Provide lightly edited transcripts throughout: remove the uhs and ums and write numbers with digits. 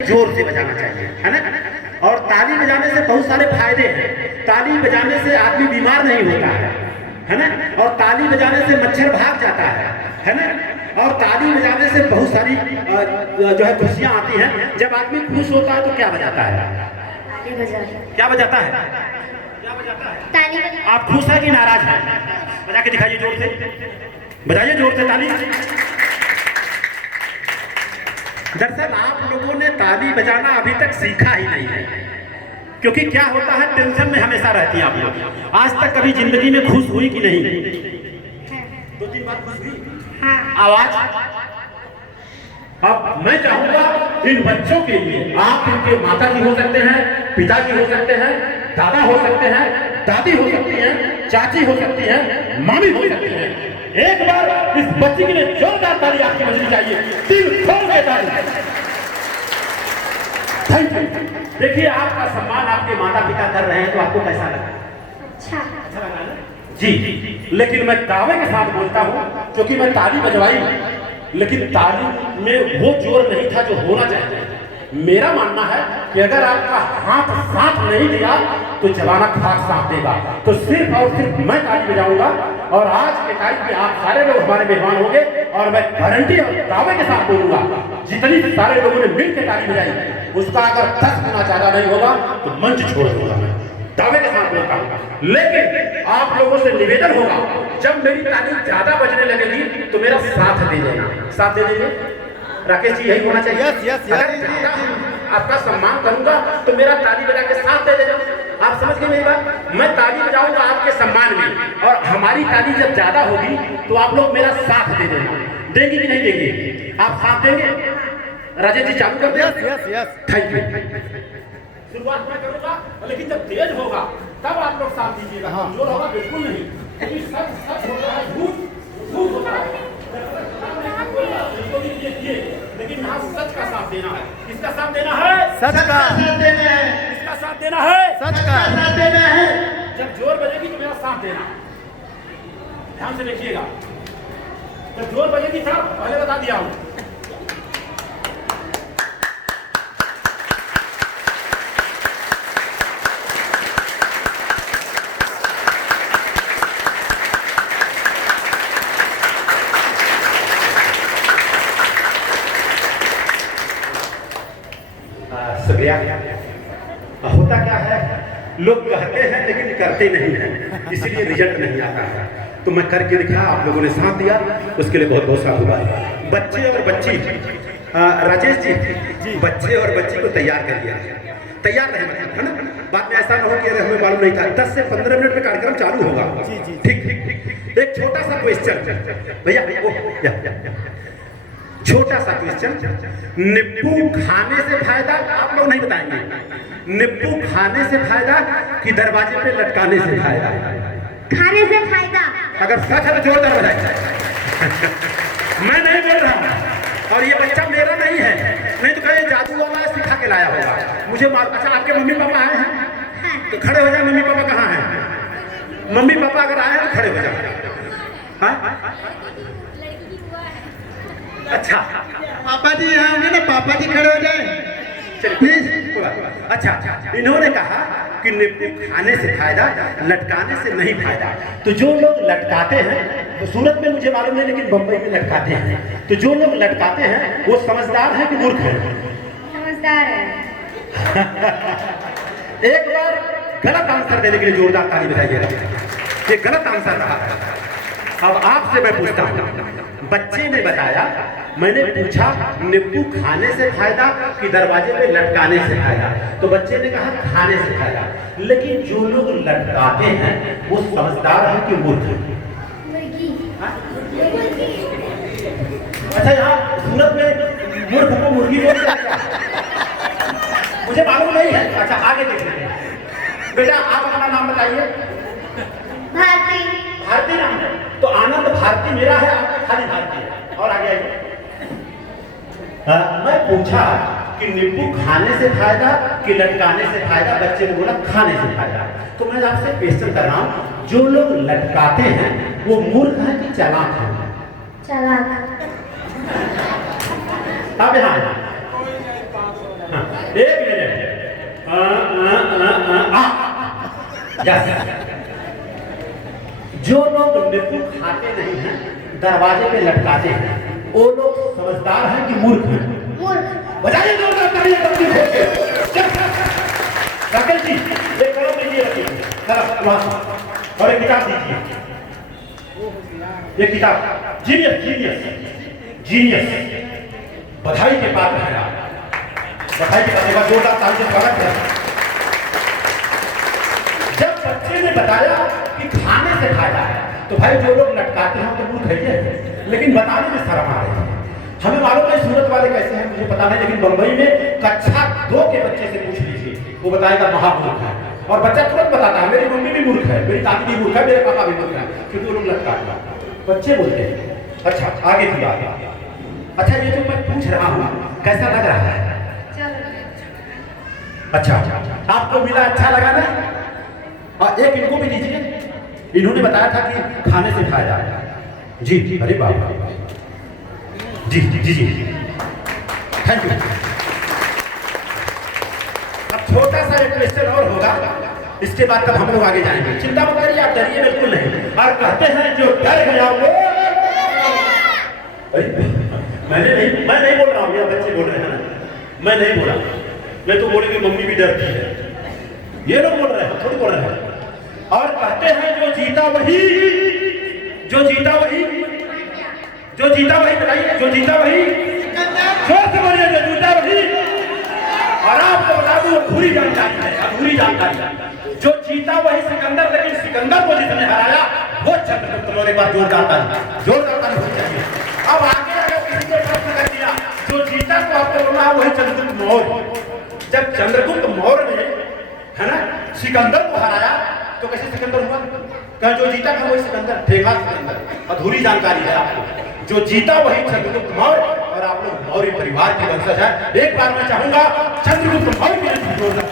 जोर से बजाना चाहिए, है ना। और ताली बजाने से बहुत सारे फायदे हैं। ताली बजाने से आदमी बीमार नहीं होता है ना। और ताली बजाने से मच्छर भाग जाता है ना। और ताली बजाने से बहुत सारी जो है खुशियाँ आती हैं। जब आदमी खुश होता है तो क्या बजाता है? क्या बजाता है? क्या बजाता है? ताली। आप खुश है कि नाराज है? बजा के दिखाइए जोर से, बजाइए जोर से ताली। दरअसल आप लोगों ने ताली बजाना अभी तक सीखा ही नहीं है, क्योंकि क्या होता है, टेंशन में हमेशा रहती हैं आप लोग। आज तक कभी जिंदगी में खुश हुई कि नहीं? 2-3 बार खुश हुई? हाँ। आवाज। अब मैं चाहूंगा इन बच्चों के लिए, आप इनके माता जी हो सकते हैं, पिताजी हो सकते हैं, दादा हो सकते हैं, दादी हो सकती हैं, चाची हो सकती हैं, मामी हो सकती हैं। एक बार इस बच्ची के लिए जोरदार ताली आपकी बजनी चाहिए, दिल खोल के ताली। Thank you. देखिए आपका सम्मान आपके माता पिता कर रहे हैं तो आपको कैसा लगा? अच्छा लगा ना? जी। लेकिन मैं दावे के साथ बोलता हूँ, क्योंकि मैं ताली बजवाई लेकिन ताली में वो जोर नहीं था जो होना चाहिए। मेरा मानना है कि अगर आपका हाथ साथ नहीं दिया तो जवाना खाक साथ देगा। तो सिर्फ और सिर्फ मैं ताली बजाऊंगा और आज के तारीख में आप सारे लोग हमारे मेहमान होंगे और मैं गारंटी और दावे के साथ बोलूंगा, जितनी सारे लोगों ने मिलकर ताली बजाई उसका अगर 10 गुना ज्यादा नहीं होगा तो मंच छोड़ दूंगा। मैं दावे के साथ बोलता हूँ। लेकिन आप लोगों से निवेदन होगा, जब मेरी ताली ज्यादा बजने लगेगी तो मेरा साथ दे देना। साथ दे देंगे राकेश जी? यही होना चाहिए। अगर ज्यादा आपका सम्मान करूंगा तो मेरा ताली बजा के साथ दे देना। आप समझ गए मेरी बात? मैं ताली बजाऊंगा आपके सम्मान में, और हमारी ताली जब ज्यादा होगी तो आप लोग मेरा साथ दे देना। देंगे कि नहीं देंगे? आप साथ देंगे? राजेश जी चालू कर दें। Thank you. शुरुआत मैं करूंगा, लेकिन जब तेज होगा तब आप लोग साथ दीजिएगा। हाँ। जोर होगा बिल्कुल नहीं, क्योंकि सच होता है, झूठ होता है। लेकिन यहाँ सच का साथ देना है। किसका साथ देना है? सच का साथ देना है। किसका साथ देना है? सच का साथ देना है। जब जोर बजेगी तो मेरा साथ देना। ध्यान से देखिएगा, जब जोर बजेगी साहब पहले बता दिया हूँ। होता क्या है, लोग कहते हैं लेकिन करते नहीं हैं, इसलिए रिजल्ट नहीं आता है। तो मैं करके दिखा, आप लोगों ने साथ दिया, उसके लिए बहुत बहुत साधुवाद। बच्चे और बच्ची, राजेश जी, बच्चे और बच्ची को तैयार करिए। तैयार रहे मतलब, है ना। बाद में ऐसा ना हो कि अरे हमें मालूम नहीं था। 10 से 15 मिनट में कार्यक्रम चालू होगा। ठीक। एक छोटा सा क्वेश्चन भैया, छोटा सा क्वेश्चन, नींबू खाने से फायदा आप लोग नहीं बताएंगे? नींबू खाने से फायदा कि दरवाजे पे लटकाने से फायदा? खाने से फायदा। अगर सच है तो जोरदार बजाइए। मैं नहीं बोल रहा हूँ, और ये बच्चा मेरा नहीं है, नहीं तो कहे जादू वाला सिखा के लाया होगा मुझे। अच्छा आपके मम्मी पापा आए हैं तो खड़े हो जाए। मम्मी पापा कहाँ हैं? मम्मी पापा अगर आए हैं तो खड़े हो जाए। अच्छा पापा जी यहाँ होंगे ना, पापा जी खड़े हो जाए प्लीज। अच्छा, इन्होंने कहा कि नींबू खाने से फायदा, लटकाने से नहीं फायदा। तो जो लोग लटकाते हैं, तो सूरत में मुझे मालूम नहीं लेकिन बम्बई में लटकाते हैं, तो जो लोग लटकाते हैं वो समझदार है कि मूर्ख है? समझदार है। एक बार गलत आंसर देने के लिए जोरदार ताली बजाइएगा। ये गलत आंसर रहा है। अब आपसे मैं पूछता हूँ, बच्चे ने बताया, मैंने पूछा नींबू खाने से फायदा कि दरवाजे पे लटकाने से फायदा, तो बच्चे ने कहा खाने से फायदा। लेकिन जो लोग लटकाते हैं वो समझदार है कि मूर्ख है? अच्छा, यहाँ सूरत में मूर्ख को मुर्गी बोलते हैं? मुझे मालूम नहीं है। अच्छा आगे देखते हैं। बेटा आप अपना नाम बताइए। भारती। भारती नाम है तो आनंद भारती मेरा है, आपका खाली भारती है। और आगे आइए। मैं पूछा कि नींबू खाने से फायदा कि लटकाने से फायदा, बच्चे ने बोला खाने से फायदा। तो मैं आपसे क्वेश्चन कर रहा हूँ, जो लोग लटकाते हैं वो मूर्ख है कि चालाक है? चालाक। अब यहाँ यस। जो लोग मृत्यु खाते नहीं हैं, दरवाजे पे लटकाते हैं, वो लोग समझदार हैं कि मूर्ख हैं? बजाइए जोरदार तालियां तकलीफ होके। राकेश जी एक कलम लीजिए, रखिए कलम वहां, और एक किताब दीजिए, ये किताब जीनियस जीनियस जीनियस। बधाई के पात्र हैं आप, बधाई के पात्र। जोरदार ताली से स्वागत है। जब बच्चे ने बताया कि खाने से फायदा है, तो भाई जो लोग लटकाते हैं तो मूर्ख है, लेकिन बताने में शर्म आ रही है। हमें मालूम है सूरत वाले कैसे हैं मुझे पता नहीं, लेकिन बंबई में कक्षा 2 के बच्चे से पूछ लीजिए, वो बताएगा महामूर्ख है। और बच्चा तुरंत बताता है मेरी मम्मी भी मूर्ख है, मेरी दादी भी मूर्ख है, मेरे पापा भी मूर्ख है, क्योंकि वो लोग लटकाते हैं। बच्चे बोलते हैं। अच्छा आगे की बात। अच्छा ये जो मैं पूछ रहा हूँ कैसा लग रहा है? अच्छा आपको मिला, अच्छा लगा ना? और एक इनको भी दीजिए, इन्होंने बताया था कि खाने से फायदा है। जी अरे बाबा जी जी जी जी थैंक यू। अब छोटा सा एक क्वेश्चन और होगा, इसके बाद तब हम लोग आगे जाएंगे। चिंता मत करिए, आप डरिए बिल्कुल नहीं। और कहते हैं जो डर गया वो, मैं नहीं बोल रहा हूँ, ये बच्चे बोल रहे हैं ना, मैं नहीं बोला। मैं तो बोले कि मम्मी भी डरती है, ये लोग बोल रहे हैं, थोड़ी बोल रहे हैं। और कहते हैं जो जीता वही, जो जीता वही, जो जीता वही, बताइए जो जीता वही, जोर से बोलिए जो जीता वही। और आपको बता दूं अधूरी जानकारी है, अधूरी जानकारी। जो जीता वही सिकंदर, लेकिन सिकंदर को जिसने हराया वो चंद्रगुप्त मौर्य। बात जोरदार ताली चाहिए। अब आगे अगर किसी ने प्रश्न कर दिया जो जीता, तो आपको बोलना है वही चंद्रगुप्त मौर्य। जब चंद्रगुप्त मौर्य ने, है ना, सिकंदर को हराया, तो कैसे सिकंदर हुआ? क्या जो जीता था वही सिकंदर, ठेका सिकंदर। अधूरी जानकारी है आपको। जो जीता वही चंद्रगुप्त मौर्य, और आप लोग मौर्य परिवार के वंशज हैं। एक बार मैं चाहूंगा चंद्रगुप्त मौर्य के जोरदार।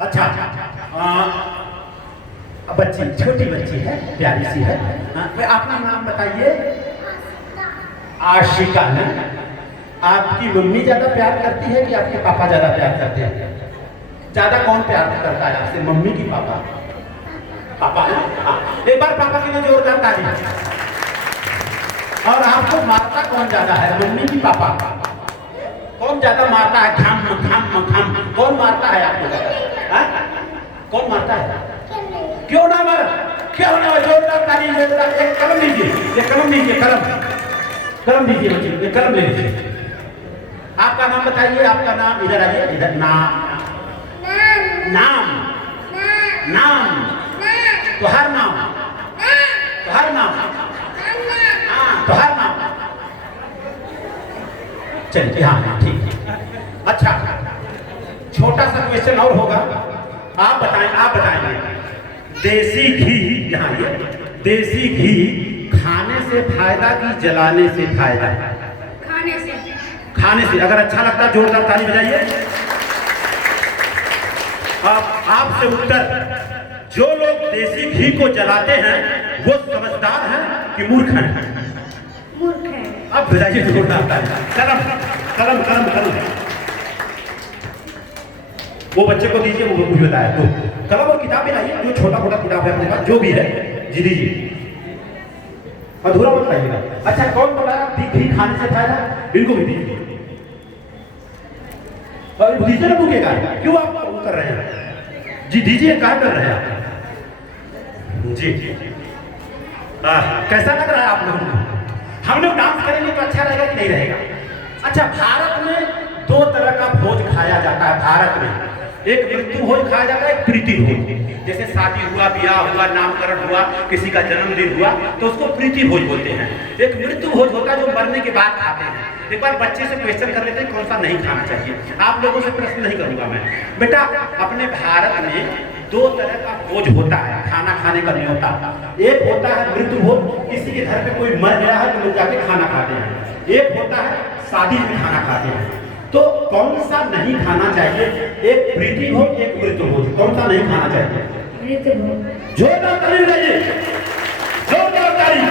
अच्छा बच्ची, छोटी बच्ची है, प्यारी सी है। अपना नाम बताइए। आशिका है। आपकी मम्मी ज्यादा प्यार करती है कि आपके पापा ज्यादा प्यार करते हैं? ज्यादा कौन प्यार करता है आपसे, मम्मी की पापा? पापा है। एक बार पापा के लिए जोरदार ताली। और आपको मारता कौन ज्यादा है, मम्मी की पापा? कौन ज्यादा मारता है? घाम घाम घाम कौन मारता है आपको ज्यादा? कौन मारता है? क्यों ना मार, क्यों ना? जोरदार ताली, जोरदार। एक कलम लीजिए, ये कलम लीजिए, कलम लीजिए बच्चे, ये कलम ले लीजिए। आपका नाम बताइए, आपका नाम। इधर आइए, इधर। नाम नाम नाम तुहार नाम, तुहार नाम, तुहार नाम। चलिए हाँ ठीक है। अच्छा छोटा सा क्वेश्चन और होगा, आप बताएंगे। देसी घी, यहाँ ये देसी घी खाने से फायदा कि जलाने से फायदा? खाने से। खाने से। अगर अच्छा लगता है जोरदार ताली बजाइए। अब आपसे उत्तर, जो लोग देसी घी को जलाते हैं वो समझदार हैं कि मूर्ख हैं? मूर्ख है। अब बजाइए जोरदार ताली। कलम कलम कलम कलम। वो बच्चे को दीजिए, वो कुछ बताया तो। कलम और किताब भी लाइए, जो छोटा मोटा किताब है अपने पास, जो भी है जी दीजिए, अधूरा मत लाइएगा। अच्छा कौन बताया घी खाने से फायदा? इनको भी दीजिए। और दीजिए ना बुकेगा, क्यों आप कर रहे हैं? जी दीजिए, क्या कर रहे हैं आप? जी कैसा लग रहा है आप लोगों को? हम लोग डांस करेंगे तो अच्छा रहेगा कि नहीं रहेगा? अच्छा भारत में 2 तरह का भोज खाया जाता है। भारत में एक मृत्यु भोज खाया जाता है, एक प्रीति भोज। जैसे शादी हुआ, ब्याह हुआ, नामकरण हुआ, किसी का जन्मदिन हुआ, तो उसको प्रीति भोज बोलते हैं। एक मृत्यु भोज होता है जो मरने के बाद खाते हैं। एक बार बच्चे से क्वेश्चन कर लेते हैं कौन सा नहीं खाना चाहिए। आप लोगों से प्रश्न नहीं करूंगा मैं। बेटा अपने भारत में 2 तरह का भोज होता है, खाना खाने का नहीं होता। एक होता है मृत्यु भोज, किसी के घर में कोई मर गया है तो लोग जाके खाना खाते हैं। एक होता है शादी में खाना खाते हैं। तो कौन सा नहीं खाना चाहिए? एक प्रीति भोज, एक मृत्यु भोज। कौन सा नहीं खाना चाहिए? मृत्यु भोज। जोरदार ताली बजाइए, जोरदार ताली।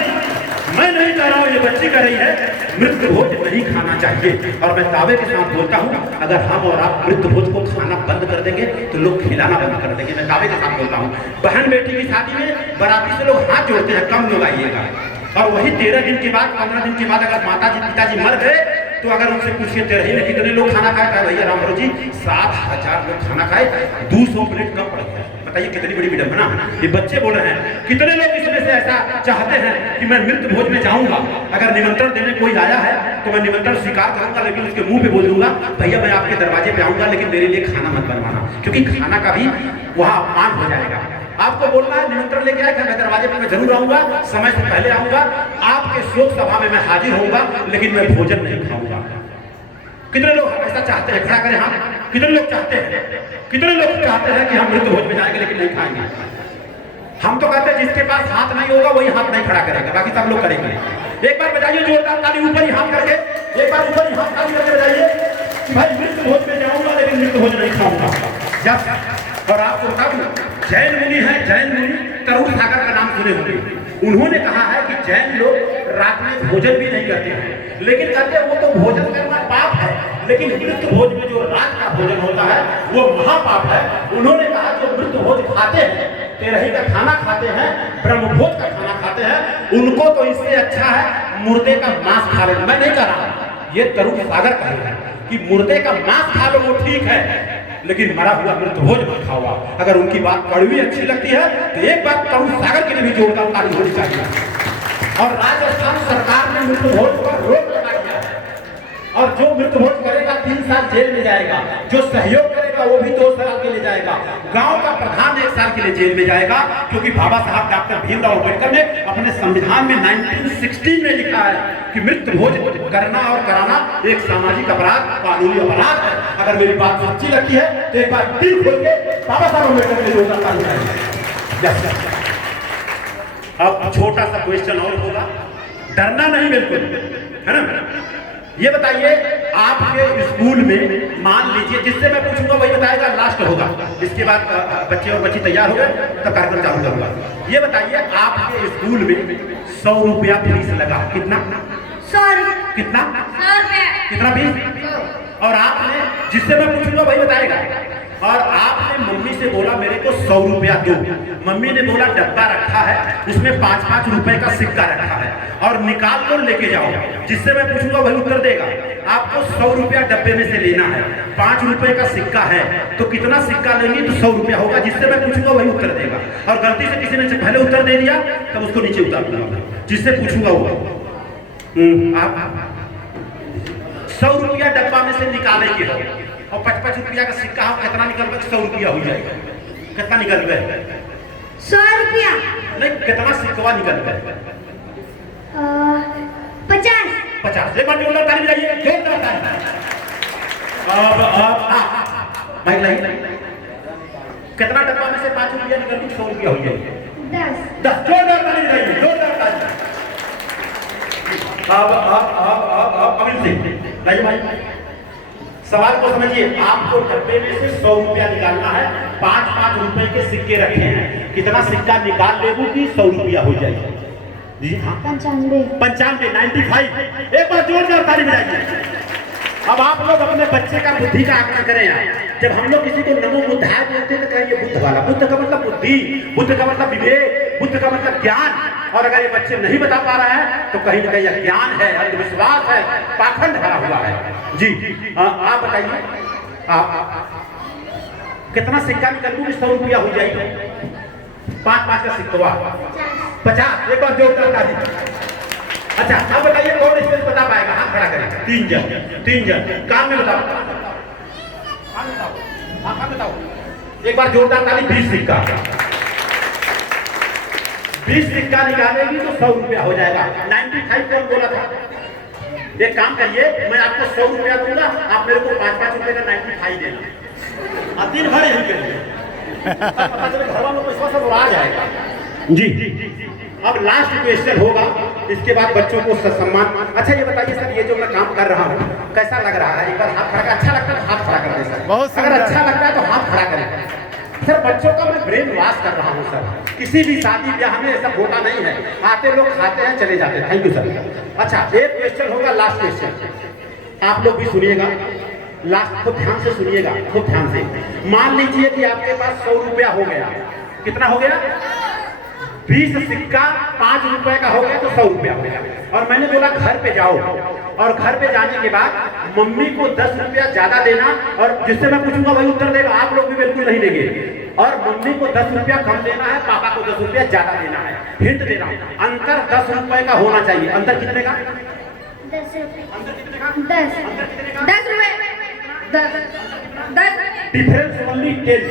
मैं नहीं कह रहा हूँ, ये बच्ची कह रही है मृत भोज नहीं खाना चाहिए। और मैं दावे के साथ बोलता हूँ, अगर हम और आप मृत भोज को खाना बंद कर देंगे तो लोग खिलाना बंद कर देंगे। मैं दावे के साथ बोलता हूँ, बहन बेटी की शादी में बाराती से लोग हाथ जोड़ते हैं, कम लोग आइएगा। और वही 13 दिन के बाद 15 दिन के बाद अगर माता जी पिताजी मर गए तो अगर उनसे पूछिए 13 में कितने लोग खाना खाए, भैया रामभरो जी 7,000 लोग खाना खाए, 200 प्लेट कम पड़ गया। बताइए कितनी बड़ी विडंबना। ये बच्चे बोल रहे हैं, कितने लोग इसमें से ऐसा चाहते हैं कि मैं मृत भोज में जाऊंगा, अगर निमंत्रण देने कोई आया है तो मैं निमंत्रण स्वीकार करूंगा, लेकिन उसके मुंह पे बोल दूंगा भैया मैं आपके दरवाजे पे आऊंगा, लेकिन मेरे लिए खाना मत बनवाना, क्योंकि खाना का भी वहां अपमान हो जाएगा। आपको बोलना है निमंत्रण लेके आए, मैं दरवाजे पे मैं जरूर आऊंगा, समय से पहले आऊंगा, आपके शोक सभा में मैं हाजिर होऊंगा, लेकिन मैं भोजन नहीं खाऊंगा। कितने लोग ऐसा चाहते हैं? खड़ा करें हाथ। कितने लोग चाहते हैं? कितने लोग चाहते हैं कि हम मृत भोज में जाएंगे लेकिन नहीं खाएंगे? हम तो कहते हैं जिसके पास हाथ नहीं होगा वही हाथ नहीं खड़ा करेगा, बाकी सब लोग करेंगे। एक बार बजाइए जोरदार ताली, ऊपर ही हाथ करके, एक बार ऊपर ही हाथ ताली करके बजाइए कि भाई मृत भोज में जाऊंगा लेकिन मृत भोज नहीं खाऊंगा। और आपको बता दूं, जैन मुनि है, जैन मुनि तरुण सागर का नाम सुने होंगे। उन्होंने कहा है कि जैन लोग रात में भोजन भी नहीं करते हैं, लेकिन कहते हैं वो तो भोजन करना पाप है, लेकिन मृत भोज में जो रात का भोजन होता है वो महापाप है। उन्होंने कहा जो मृत भोज खाते हैं, तेरही का खाना खाते हैं, ब्रह्मभोज का खाना खाते हैं, उनको तो इससे अच्छा है मुर्दे का मांस खा लो। मैं नहीं कह रहा, ये तरुण सागर कह रहे हैं कि मुर्दे का मांस खा लो वो ठीक है, लेकिन मरा हुआ मृत भोज मत खाओ। अगर उनकी बात कड़वी अच्छी लगती है तो एक बात तरुण सागर के लिए भी जोरदार ताली होनी चाहिए। और राजस्थान सरकार ने मृत भोज पर रोक लगा दिया है, और जो मृत भोज करेगा 3 साल जेल में जाएगा, जो सहयोग करेगा वो भी 2 साल के लिए जाएगा, गांव का प्रधान 1 साल के लिए जेल में जाएगा, क्योंकि बाबा साहब डॉक्टर भीमराव अम्बेडकर ने अपने संविधान में 1916 में लिखा है कि मृत भोज करना और कराना एक सामाजिक अपराध, कानूनी अपराध है। अगर मेरी बात सच्ची लगती है तो एक बार दिल खोल के बाबा साहब अम्बेडकर के लिए अब छोटा सा क्वेश्चन और होगा, डरना नहीं बिल्कुल, है ना। ये बताइए आपके स्कूल में मान लीजिए, जिससे मैं पूछूंगा वही बताएगा, लास्ट होगा, इसके बाद बच्चे और बच्ची तैयार हो गए तब कार्यक्रम चालू करूंगा। ये बताइए आपके स्कूल में 100 रुपया फीस लगा, कितना? 100 कितना? 100 रुपया। कितना फीस? और आपने, जिससे मैं पूछूंगा वही बताएगा, और आपने मम्मी से बोला मेरे को 100 रुपया दो, मम्मी ने बोला डब्बा रखा है उसमें 5-5 रुपए का सिक्का रखा है और निकाल लो लेके जाओ, जिससे मैं पूछूंगा वही उत्तर देगा। आपको 100 रुपया डब्बे में से लेना है, 5 रुपए का सिक्का है, तो कितना सिक्का लेंगे तो 100 रुपया होगा, जिससे मैं पूछूंगा वही उत्तर देगा। और गलती से किसी ने पहले उत्तर दे दिया तब उसको नीचे उतार दूंगा, जिससे पूछूंगा वो। आप 100 रुपया डब्बा में से निकालेंगे और 5-5 रुपया का सिक्का हो, कितना निकल गया? 100 रुपया हो जाएगा। कितना निकल गया? 100 रुपया नहीं, कितना सिक्का निकल गया? 50। एक बार जोरदार ताली बजाइए, जोरदार ताली। अब माइक लाइए, कितना डब्बा में से 5 रुपया निकल के 100 रुपया हो जाएगा? 10। जोरदार ताली बजाइए, जोरदार ताली। अब अमित सिंह लाइए भाई, सवाल को समझिए। आपको डब्बे में से 100 रुपया निकालना है, 5-5 रुपए के सिक्के रखे हैं, कितना सिक्का निकाल लेंगे कि 100 रुपया हो जाएगा? जी हाँ, 95। एक बार जोरदार ताली बजाइए। अब आप लोग अपने बच्चे का बुद्धि का आकलन करें यार। जब हम लोग किसी को नमो बुद्धाय बोलते हैं तो कहेंगे बुद्ध वाला। बुद्ध का मतलब बुद्धि, बुद्ध का मतलब विवेक, बुद्ध का मतलब ज्ञान। और अगर ये बच्चे नहीं बता पा रहे हैं तो कहीं ना कहीं यह ज्ञान है, अंधविश्वास है, पाखंड भरा हुआ है। जी आप बताइए, आप कितना सिक्का निकल दूं कि 100 रुपया हो जाएगा? 5-5 का सिक्का 50। एक बार जोरदार ताली। अच्छा अब बताइए कौन इसमें बता पाएगा? हाथ खड़ा करें। 3 जन काम में बताओ, हाँ बताओ। एक बार जोरदार ताली। 20 सिक्का, 20 सिक्का निकालेगी तो 100 रुपया हो जाएगा। 95 कौन बोला था? एक काम करिए, मैं आपको 100 रुपया दूंगा, आप मेरे को 5-5 रुपए का 95 देना। दिन भर यही करिए, पता चले घर वालों को विश्वास सब आ जाएगा। जी अब लास्ट क्वेश्चन होगा, इसके बाद बच्चों को सम्मान। अच्छा ये बताइए सर, ये जो मैं काम कर रहा हूँ कैसा लग रहा है? एक बार हाथ खड़ा कर। अच्छा लगता है तो हाथ खड़ा कर दे सर। बहुत अगर अच्छा लगता है तो हाथ खड़ा करें। सर बच्चों का मैं ब्रेन वॉश कर रहा हूँ सर। किसी भी शादी ब्याह में ऐसा होता नहीं है, आते लोग खाते हैं चले जाते हैं। Thank you sir. अच्छा एक क्वेश्चन होगा, लास्ट क्वेश्चन, आप लोग भी सुनिएगा, लास्ट खूब ध्यान से सुनिएगा, खूब ध्यान से। मान लीजिए कि आपके पास 100 रुपया हो गया, कितना हो गया? 20 सिक्का 5 रुपए का हो गया तो 100 रुपया हो गया। और मैंने बोला घर पे जाओ, और घर पे जाने के बाद मम्मी को 10 रुपया ज्यादा देना, और जिससे मैं पूछूंगा वही उत्तर देगा, आप लोग भी बिल्कुल नहीं देंगे। और मम्मी को 10 रुपया कम देना है, पापा को 10 रुपया ज्यादा देना है। हिंट दे रहा हूं, अंतर 10 रुपए का होना चाहिए। अंतर कितने का? 10 रुपए। अंतर कितने का? 10 अंतर कितने का? 10 रुपए। 10 डिफरेंस ओनली 10।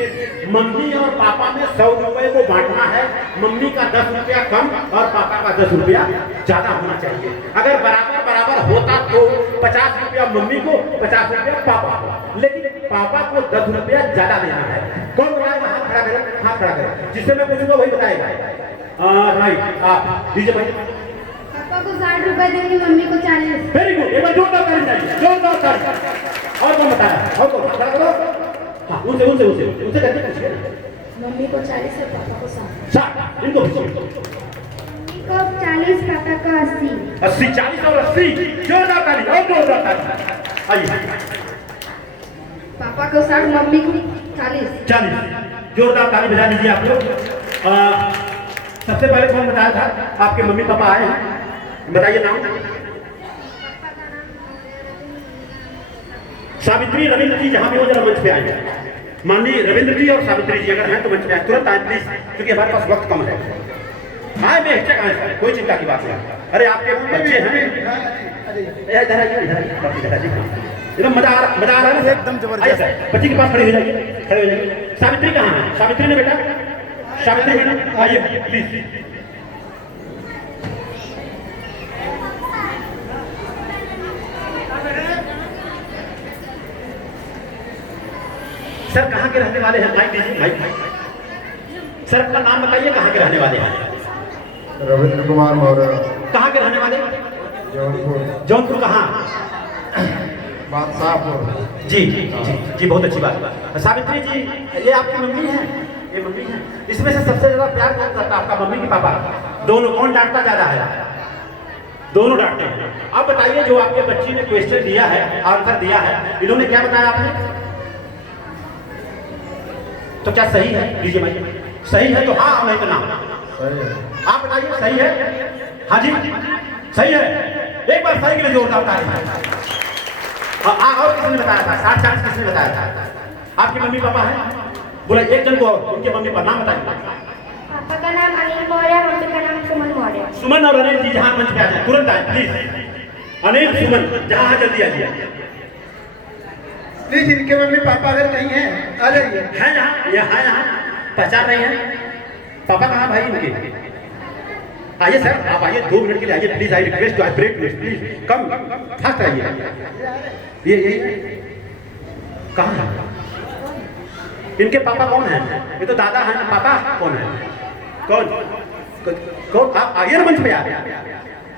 मम्मी और पापा में 100 रुपए को बांटना है, मम्मी का 10 रुपया कम और पापा का 10 रुपया ज्यादा होना चाहिए। अगर बराबर बराबर होता तो 50 रुपया मम्मी को, 50 रुपया पापा को, लेकिन पापा को 10 रुपया ज्यादा देना है। कौन बताएगा? हाथ खड़ा करें, हाथ खड़ा करें, जिससे मैं पूछूंगा वही बताएगा। राइट, आप दीजिए भाई। पापा को 60 रुपए देंगे, मम्मी को 40। वेरी गुड, एक बार जोरदार ताली चाहिए, जोरदार ताली। और कौन बताया? और कौन? खड़ा करो। हाँ, उनसे करके पूछिए। मम्मी को 40 और पापा को 60। 60, इनको पूछो। मम्मी को 40, पापा को 80। 80, 40 और 80, जोरदार ताली, और जोरदार ताली। आइए। पापा को 60, मम्मी को 40। 40, जोरदार ताली बजा दीजिए आप लोग। सबसे पहले कौन बताया था? आपके मम्मी पापा आए हैं, बताइए नाम। सावित्री, रविंद्र जी जहां भी हो जरा मंच पे आए। माननीय रविंद्र जी और सावित्री जी अगर हैं तो मंच पे आए, तुरंत आए प्लीज, क्योंकि हमारे पास वक्त कम है। आए बेहिचक आए सर, कोई चिंता की बात नहीं। अरे आपके बच्चे हैं, एकदम मजा आ रहा है ना, एकदम जबरदस्त। बच्ची के पास खड़े हो जाइए, खड़े हो जाइए। सावित्री कहाँ है? सावित्री ने बेटा, सावित्री मैडम आइए प्लीज। सर कहाँ के रहने वाले हैं? माइक दीजिए, माइक। सर अपना नाम बताइए, कहाँ के रहने वाले हैं? रविंद्र कुमार मौर्य। कहाँ के रहने वाले? जौनपुर। जौनपुर कहाँ? बादशाहपुर। जी जी जी जी, बहुत अच्छी बात। सावित्री जी, ये आपकी मम्मी है? ये मम्मी है। इसमें से सबसे ज्यादा प्यार कौन करता है, आपका मम्मी की पापा? दोनों। कौन डांटता ज्यादा है? दोनों डांटते हैं। अब बताइए, जो आपके बच्ची ने क्वेश्चन दिया है, आंसर दिया है, इन्होंने क्या बताया आपने? तो क्या सही है? लीजिए भाई, सही है तो हाँ, नहीं तो ना। सही है। आप बताइए सही है? हाँ जी सही है। एक बार सही के लिए जोरदार ताली। हाँ, और किसने बताया था? 60 40 किसने बताया था? आपके मम्मी पापा हैं? बोला एक जन को, उनके मम्मी पापा नाम बताइए। पापा का नाम अनिल मौर्य, मम्मी का नाम सुमन मौर्य। सुमन और अनिल जी जहाँ मंच पे आ जाए, तुरंत आए प्लीज। अनिल सुमन जहाँ जल्दी आइए प्लीज। इनके मम्मी पापा अगर कहीं हैं आ जाइए। है यहाँ पहचान नहीं है? पापा कहाँ भाई इनके? आइए सर, आप आइए, 2 मिनट के लिए आइए please. I request to break please, come fast आइए। ये कहाँ है? इनके पापा कौन है? ये तो दादा है ना, पापा कौन है? कौन? आप आइए ना मंच पे आ।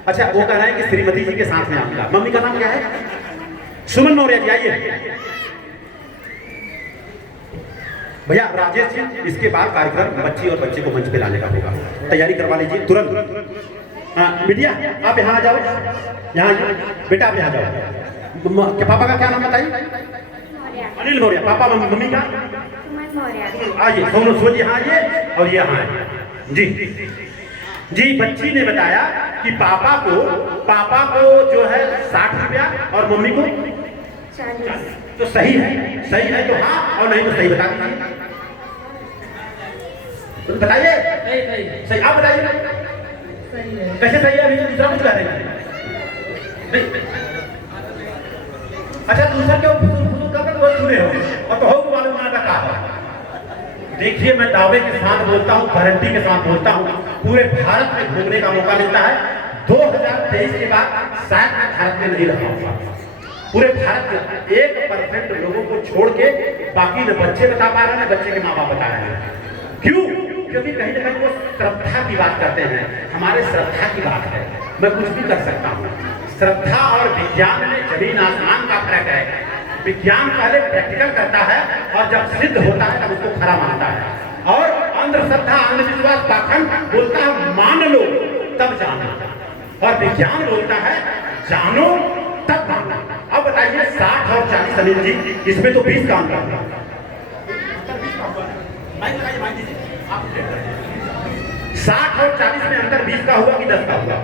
अच्छा, वो कह रहे हैं कि श्रीमती जी के साथ में आपका मम्मी का नाम क्या है? सुमन मौर्य जी, आइए भैया। राजेश जी, इसके बाद कार्यक्रम बच्ची और बच्चे को मंच पे लाने का होगा, तैयारी करवा लीजिए तुरंत। हाँ बिटिया, आप यहाँ आ जाओ, यहाँ बेटा आप यहाँ जाओ। पापा का क्या नाम बताइए? अनिल मौर्य। पापा मम्मी का? सुमन मौर्य। आइए दोनों सोचिए, यहाँ आइए और ये यहाँ आइए जी। जी, बच्ची ने बताया कि पापा को जो है 60 रुपया और मम्मी को 40। तो सही है तो हाँ, और नहीं तो सही बता दीजिए। तो बताइए सही, आप बताइए कैसे सही है? अभी तो दूसरा कुछ कह रहे हैं। अच्छा, दूसरा क्यों सुने हो? और तो हो मालूम ना कहा। देखिए, मैं दावे के साथ बोलता हूँ, गारंटी के साथ बोलता हूँ, पूरे भारत में घूमने का मौका मिलता है। 2023 के बाद शायद मैं भारत में नहीं रहा हूँ। पूरे भारत में 1% लोगों को छोड़ के बाकी न बच्चे बता पा रहे हैं, बच्चे के माँ बाप बता रहे हैं। क्यों? क्योंकि कहीं ना कहीं वो श्रद्धा की बात करते हैं। हमारे श्रद्धा की बात है, मैं कुछ भी कर सकता हूँ। श्रद्धा और विज्ञान में जमीन आसमान का फर्क है। विज्ञान पहले प्रैक्टिकल करता है और जब सिद्ध होता है तब उसको खरा मानता है। और अंधश्रद्धा, अंधविश्वास, पाखंड बोलता है मान लो तब जानो, और विज्ञान बोलता है जानो तब मानो। अब बताइए 60 और 40 अनिल जी, इसमें तो 20 का अंतर होगा। 60 और 40 में अंतर 20 का हुआ कि 10 का हुआ?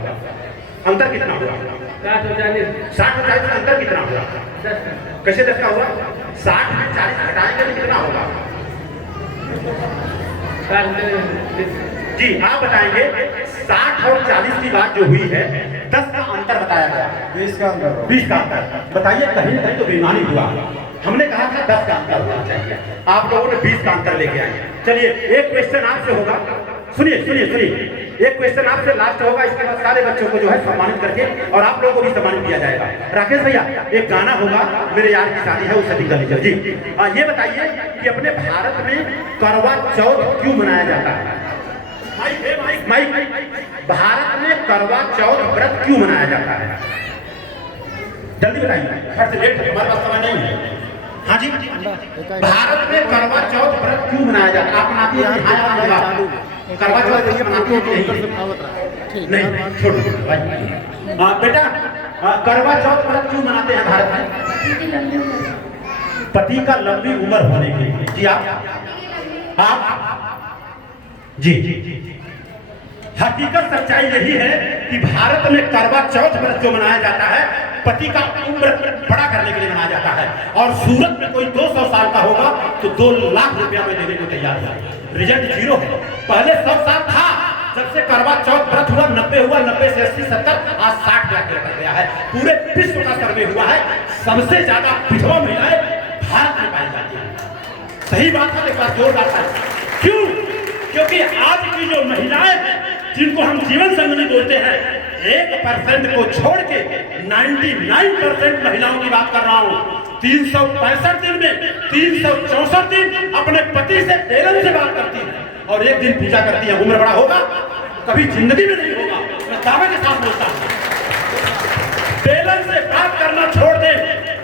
अंतर कितना हुआ? 60 और 40 में अंतर कितना हुआ? 10। कैसे 10 का हुआ? 60 में 40 घटाएंगे तो कितना होगा? जी आप बताएंगे 60 और 40 की बात जो हुई है, 10 का अंतर बताया गया, 20 का अंदर 20 का अंतर। बताइए कहीं कहीं तो बेईमानी हुआ। हमने कहा था 10 का अंतर होना चाहिए, आप लोगों ने 20 का अंतर लेके आए। चलिए एक क्वेश्चन आपसे होगा, सुनिए सुनिए सुनिए, एक क्वेश्चन आपसे लास्ट होगा, इसके बाद सारे बच्चों को जो है सम्मानित करके और आप लोगों को भी सम्मानित किया जाएगा। राकेश भैया एक गाना होगा, मेरे यार की शादी है, उसे सेटिंग कर लीजिए जी। ये बताइए कि अपने भारत में करवा चौथ क्यों मनाया जाता है? भारत में करवा चौथ व्रत क्यों मनाया जाता है? जल्दी बताइए, फट से लेट, हमारे पास समय नहीं है। हाँ जी, भारत में करवा चौथ व्रत क्यों मनाया जाता है? आप मनाती है करवा चौथ मनाती है नहीं? छोड़ो भाई, बेटा करवा चौथ व्रत क्यों मनाते हैं भारत में? पति का लंबी उम्र होने के लिए। जी आप जी जी जी जी, हकीकत सच्चाई यही है कि भारत में करवा चौथ व्रत जो मनाया जाता है, पति का उम्र बड़ा करने के लिए मनाया जाता है। और सूरत में कोई 200 साल का होगा तो 2 लाख रुपया में देने को तैयार है। रिजल्ट 0 है। पहले 100 साल था, जब से करवा चौथ व्रत हुआ 90 हुआ, 90 से 80, 70, आज 60 लाख कर गया है। पूरे विश्व का सर्वे हुआ है, सबसे ज्यादा विधवा महिलाएं भारत में पाई जाती है। सही बात है, एक बार जोरदार है। क्यों? क्योंकि आज की जो महिलाएं हैं, जिनको हम जीवन संगिनी बोलते हैं, 1% को छोड़ के 99% महिलाओं की बात कर रहा हूं। 365 दिन में 364 दिन अपने पति से बेलन से बात करती है और एक दिन पूजा करती है। उम्र बड़ा होगा? कभी जिंदगी में नहीं होगा, मैं दावे के साथ बोलता हूं। बेलन से बात करना छोड़ दे,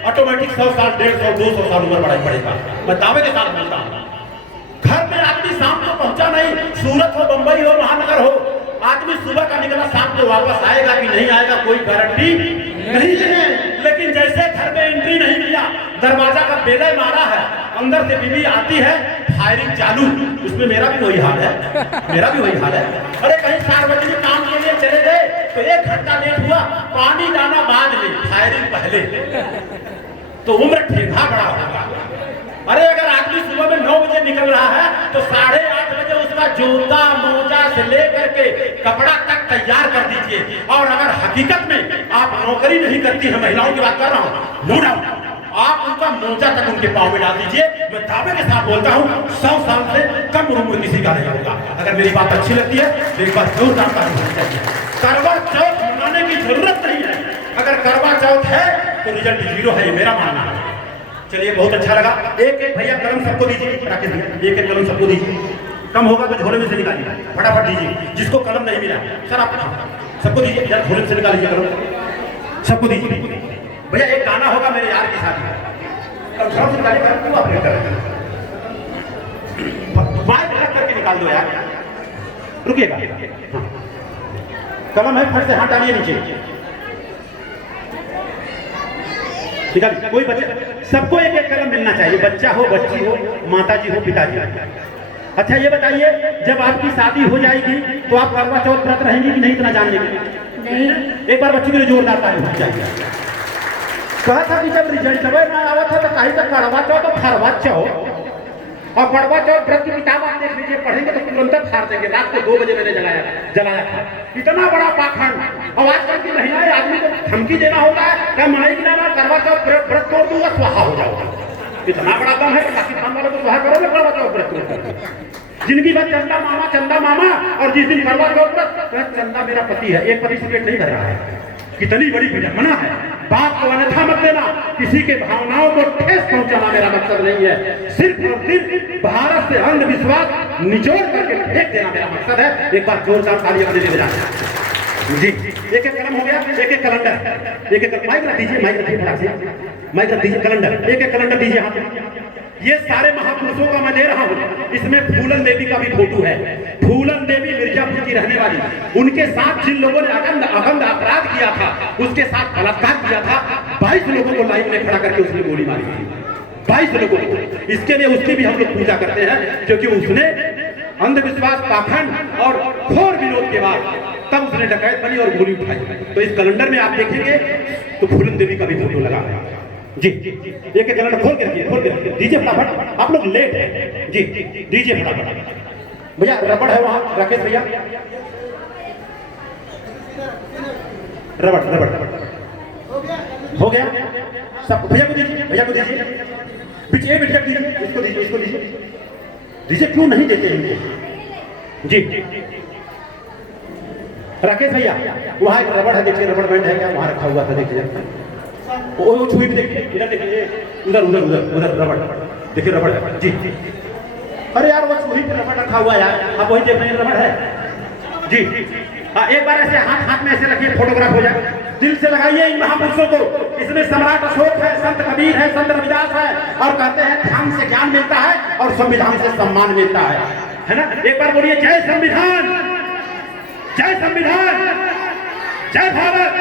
ऑटोमेटिक 100 साल, 150, 200 साल उम्र बढ़ा पड़ेगा, मैं दावे के साथ बोलता हूं। घर में आदमी शाम को पहुंचा नहीं, सूरत हो, बंबई हो, महानगर हो, आदमी सुबह का निकला शाम को वापस आएगा कि नहीं आएगा कोई गारंटी नहीं है। लेकिन जैसे घर में एंट्री नहीं किया, दरवाजा का बेला मारा है, अंदर से बीवी आती है, फायरिंग चालू। उसमें मेरा भी वही हाल है, मेरा भी वही हाल है। अरे कहीं सार्वजनिक काम के लिए चले गए तो 1 घंटा लेट हुआ, पानी लाना बाद में, फायरिंग पहले, तो उम्र ठेका बड़ा होगा। अरे अगर आदमी सुबह में 9 बजे निकल रहा है तो 8:30 बजे उसका जूता मोजा से लेकर के कपड़ा तक तैयार कर दीजिए। और अगर हकीकत में आप नौकरी नहीं करती है, महिलाओं की बात कर रहा हूँ, नो डाउट, आप उनका मोजा तक उनके पाँव में डाल दीजिए। मैं दावे के साथ बोलता हूँ 100 साल से कम उम्र किसी का नहीं होगा। अगर मेरी बात अच्छी लगती है मेरी बात जोरदार होनी चाहिए। करवा चौथ मनाने की जरूरत नहीं है, अगर करवा चौथ है तो रिजल्ट 0 है, ये मेरा मानना है। चलिए बहुत अच्छा लगा। एक एक भैया कलम सबको दीजिए, राकेश भैया एक एक कलम सबको दीजिए, कम होगा तो झोले में से निकालिए, फटाफट दीजिए। जिसको कलम नहीं मिला सर आप सबको दीजिए, यार झोले में से निकालिए कलम, सबको दीजिए। भैया एक गाना होगा, मेरे यार की शादी है, कल झोले से निकालिए, क्यों आप लेट कर रहे हैं? बाहर रख करके निकाल दो यार, रुकिएगा। कलम है, फट से हाथ डालिए नीचे, कोई बच्चा, सबको एक एक कलम मिलना चाहिए, बच्चा हो, बच्ची हो, माताजी हो, पिताजी हो। अच्छा ये बताइए, जब आपकी शादी हो जाएगी तो आप करवा चौथ व्रत रहेंगी कि नहीं, इतना जान लेंगे? नहीं। एक बार बच्ची के लिए जोरदार ताली होनी चाहिए। कहा था कि जब रिजल्ट ना आवा था तो कहीं तक करवा चौथ और फरवा चौथ और करवा चौथ व्रत की किताब आप देख लीजिए, पढ़ेंगे तो तुरंत फाड़ देंगे। रात को 2 बजे मैंने जलाया था। इतना बड़ा पाखंड। और आजकल की महिलाएं आदमी को धमकी देना होता है, क्या मनाएगी ना, करवा चौथ व्रत तोड़ दूंगा, स्वाहा हो जाऊंगा। इतना बड़ा दम है कि पाकिस्तान वालों को स्वाहा करोगे, करवा चौथ व्रत तोड़। जिंदगी भर चंदा मामा, और जिस दिन करवा चौथ व्रत, चंदा मेरा पति है, एक पति से पेट नहीं भर रहा है। कितनी बड़ी विडंबना है। बात को अन्यथा मत लेना, किसी के भावनाओं को ठेस पहुंचाना मेरा मकसद नहीं है। सिर्फ और सिर्फ भारत से अंधविश्वास निचोड़ करके फेंक देना मेरा मकसद है। एक बार जोरदार ताली अपने लिए बजाना जी। एक एक कलम हो गया, एक एक कलम, एक एक माइक रख दीजिए, माइक रखिए फटाक से। मैं जब दीजिए कैलेंडर, एक एक कैलेंडर दीजिए हाथ में। ये सारे महापुरुषों का मैं दे रहा हूँ। इसमें फूलन देवी का भी फोटो है। फूलन देवी मिर्जापुर की रहने वाली, उनके साथ जिन लोगों ने अगंद अपराध किया था, उसके साथ बलात्कार किया था, 22 लोगों को लाइन में खड़ा करके उसने गोली मारी थी, 22 लोगों को। इसके लिए उसकी भी हम लोग पूजा करते हैं, क्योंकि उसने अंधविश्वास, पाखंड और घोर विरोध के बाद तब उसने डकैत बनी और गोली उठाई। तो इस कैलेंडर में आप देखेंगे तो फूलन देवी का भी फोटो लगा है। जी एक एक कैलेंडर खोल के रखिए, दीजिए फटाफट, आप लोग लेट है। जी दीजिए फटाफट। भैया रबड़ है वहां, राकेश भैया, रबड़ हो गया सब। भैया को दीजिए, बिटिया दीजिए, इसको दीजिए, क्यों नहीं देते इनको? जी राकेश भैया, वहां एक रबड़ है, देखिए रबड़ बैंड है क्या वहां रखा हुआ था, देखिए वो छुई देखिए, इधर देखिए, उधर रबड़ देखिए, रबड़ है। जी अरे यार वो छुई पे रबड़ रखा हुआ यार, आप वही देख रहे हैं, रबड़ है। जी हाँ, एक बार ऐसे हाथ में ऐसे रखिए, फोटोग्राफ हो जाए। दिल से लगाइए इन महापुरुषों को। इसमें सम्राट अशोक है, संत कबीर है, संत रविदास है, और कहते हैं ध्यान से ज्ञान मिलता है और संविधान से सम्मान मिलता है ना। एक बार बोलिए जय संविधान, जय संविधान, जय भारत,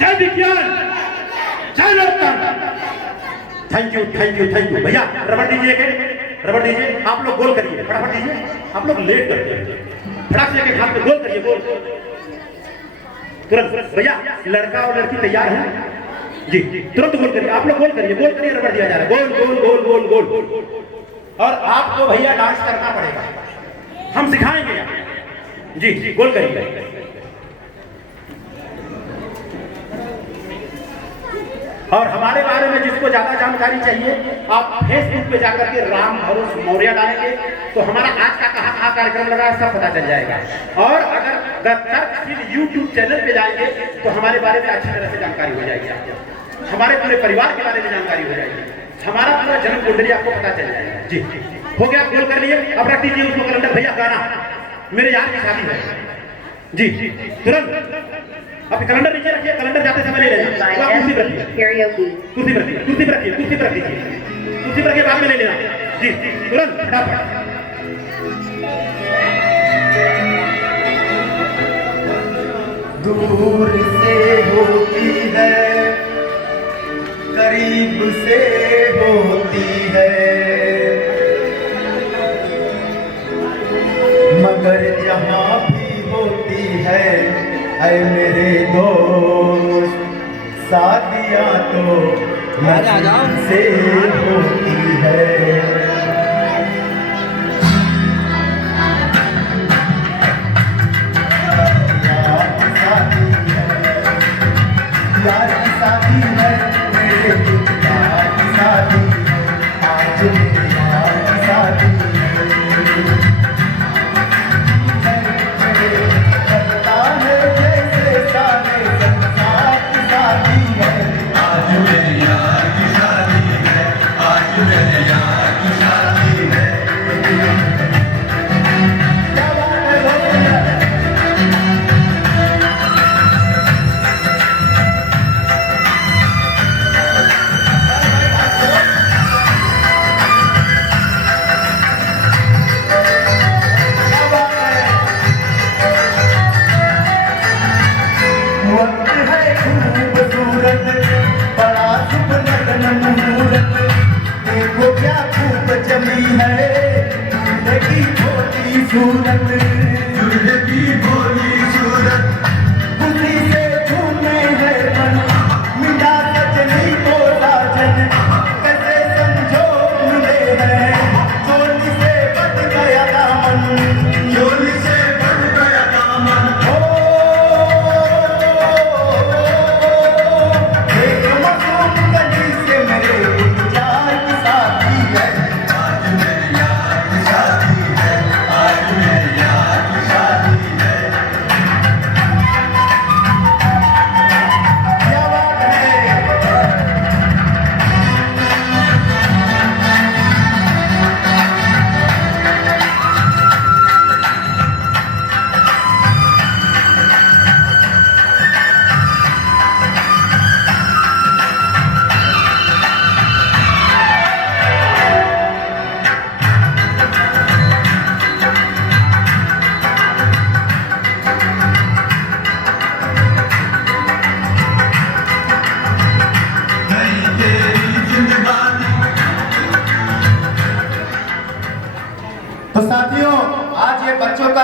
जय विज्ञान, जय लोकतंत्र। थैंक यू भैया। रबड़ दीजिए, आप लोग गोल करिए, फटाफट दीजिए, आप लोग लेट करते हैं, फटाक से एक हाथ में गोल करिए, गोल तुरंत। भैया लड़का और लड़की तैयार हैं? जी तुरंत गोल करिए, आप लोग गोल करिए, रबड़ दिया जा रहा है, गोल। और आपको भैया डांस करना पड़ेगा, हम सिखाएंगे। जी गोल करिए। और हमारे बारे में जिसको ज्यादा जानकारी चाहिए, आप फेसबुक पे जाकर के राम भरोस मौर्य डालेंगे तो हमारा आज का कहाँ कार्यक्रम लगा है सब पता चल जाएगा। और अगर तर्कशील यूट्यूब चैनल पे जाएंगे तो हमारे बारे में अच्छी तरह से जानकारी हो जाएगी, आपको हमारे पूरे परिवार के बारे में जानकारी हो जाएगी, हमारा पूरा जन्म कुंडली आपको पता चल जाएगा। जी हो गया, गोल कर लिए, अब रख दीजिए उसको कैलेंडर। भैया गाना मेरे यार की शादी है। जी तुरंत अब कैलेंडर नीचे रखिए, कैलेंडर जाते समय ले लेना, कुर्सी पर रखिए, बाद में ले लेना। जी तुरंत फटाफट। दूर से होती है, करीब से होती है, मगर जहाँ भी होती है ऐ मेरे दोस्त, शादियाँ तो नसीब से होती है। यार की शादी है, मेरे यार की शादी है, आज मेरे यार की शादी है। लगता है जैसे सारे संसार की शादी है, आज मेरे यार की शादी है, आज मेरे यार की शादी है। क्या बात है भैया? वक्त है खूबसूरत, बड़ा शुभ लगन मुहूर्त, देखो क्या खूब जमी है दूल्हे की भोली सूरत, दूल्हे की भोली सूरत। खुशी से झूमे है मन, मिला सजनी को साजन, कैसे संजोग मिले हैं, चोली से बढ़ गया दामन, चोली से बढ़ गया दामन। आज मेरे यार की शादी है, आज मेरे यार तो साथियों, आज ये बच्चों का